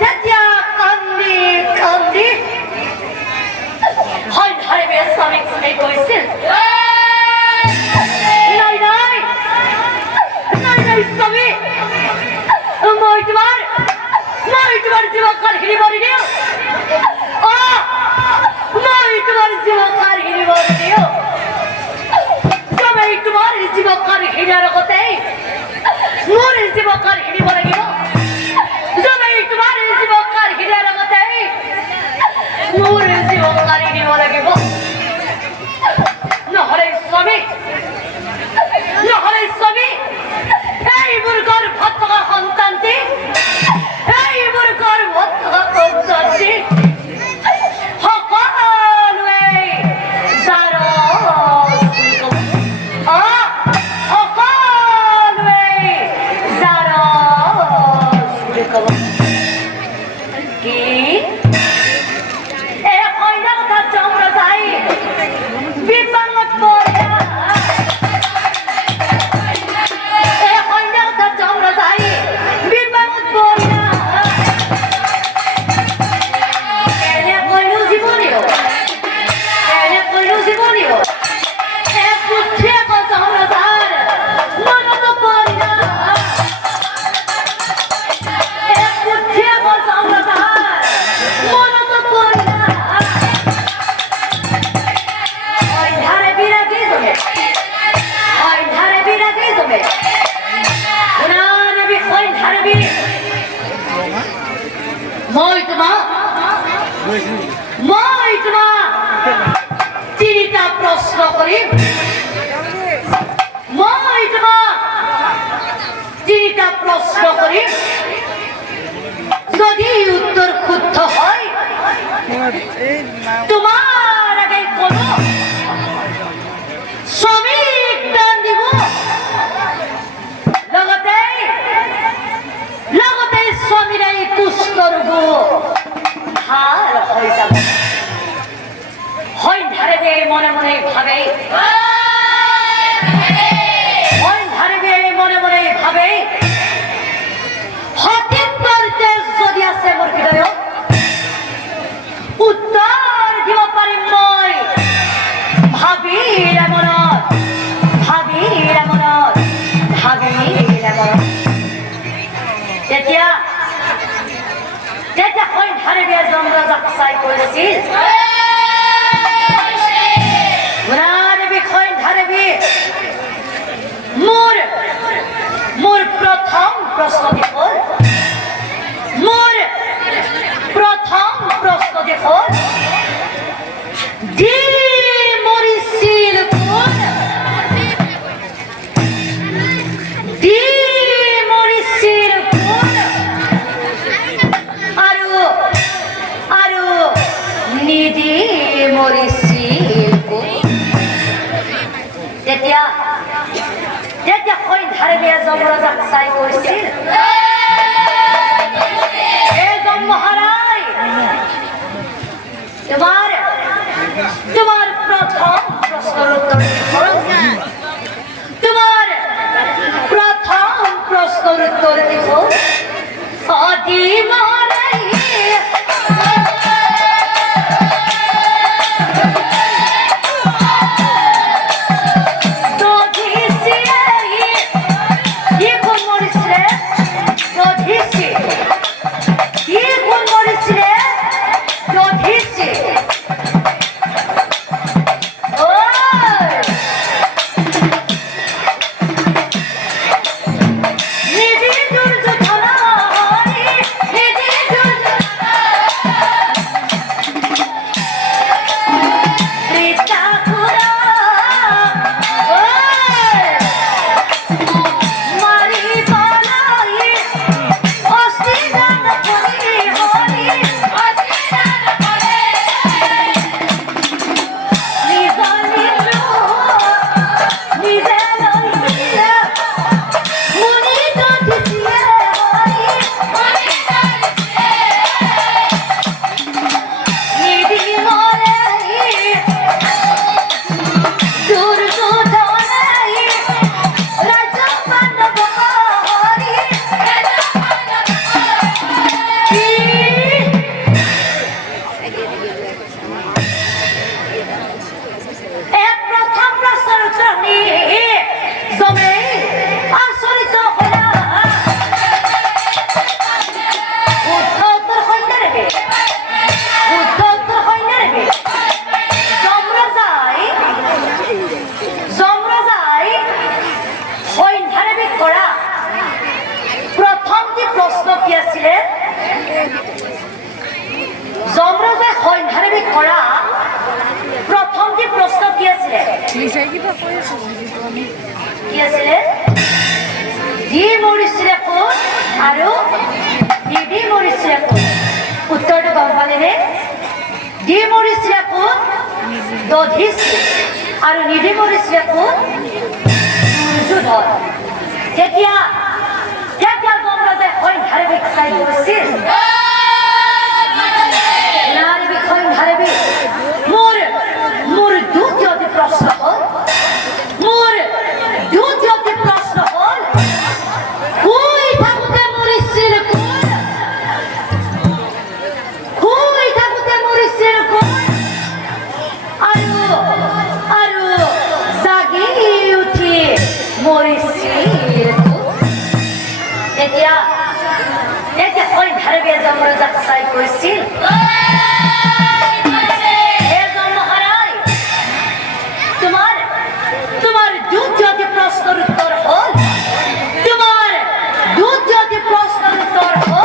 তেতিয়া কান্দি কান্দি হয় ধাৰে স্বামীক চাই কৈছিল নাই নাই নাই নাই স্বামী মই তোমাৰ জীৱকালখিনি মৰি দিওঁ মই তোমাৰ জীৱকালখিনি মৰি দিওঁ স্বামী তোমাৰ জীৱকালখিনিৰ আগতেই মোৰ জীৱকালখিনি মৰি লাগিব স্বামী তোমাৰ জীৱকালখিনিৰ আগতেই মোৰ জীৱকালখিনি মৰি লাগিব নহ'লে স্বামী এই মোৰ গৰ্ভত থকা সন্তানটি এই মোৰ গৰ্ভত থকা সন্তানটি সকলোৱে জাৰজ সকলোৱে জাৰজ বুলি ক'ব কি এই কইনা কথা জমৰা যাই বিপাঙত পৰে মই তোমাক তিনিটা প্ৰশ্ন কৰিম যদি উত্তৰ শুদ্ধ হয় তোমাৰ আগে কোনো শ্ৰমিক দান দিব লগতে স্বামীৰ এই কুষ্ঠ ৰোগ ভাল হৈ যাব সন্ধ্যাৰে মনে মনে ভাবে সতীত্বৰ তেজ যদি আছে মোৰ হৃদয়ত উত্তৰ দিব পাৰিম মই ভাবিলে মনত তেতিয়া সন্ধ্যাৰে জমৰাজাক চাই কৈছিল মোৰ প্ৰথম প্ৰশ্ন দেখোন দি মৰিছিল কোন আৰু নিদি মৰিছিল কোন তেতিয়া সন্ধ্যাৰে জমৰাজাক চাই কৈছিল মহারাজ তোমার প্রথম প্রশ্নের উত্তর দেখো আদি মহারাজ আছিলে যি মৰিছিলে কোন আৰু নিধি মৰিছিলে কোন উত্তৰটো গম পালেনে যি মৰিছিলে কোন দধিষ্ঠিৰ আৰু নিধি মৰিছিলে কোন দুৰ্যোধন তেতিয়া যমৰাজে সৈন্যাৰে চাই গৈছিল মোৰ দ্বিতীয়টি প্ৰশ্ন হ'ল শুই থাকোঁতে মৰিছিল কোন আৰু জাগি উঠি মৰিছিল এতিয়া সৈন্যাৰে যমৰাজক চাই কৈছিল প্রশ্নের উত্তর হল তোমার দ্বিতীয়টি প্রশ্নের উত্তর হল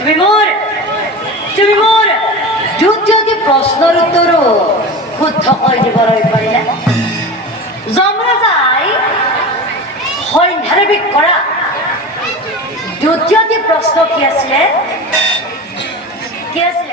তুমি মোৰ দ্বিতীয়টি প্ৰশ্নৰ উত্তৰো শুদ্ধ কৰি দিবলৈ পাৰিলে যমৰাজাই সৈন্যাৰে কৰা দ্বিতীয়টি প্ৰশ্ন কি আছিলে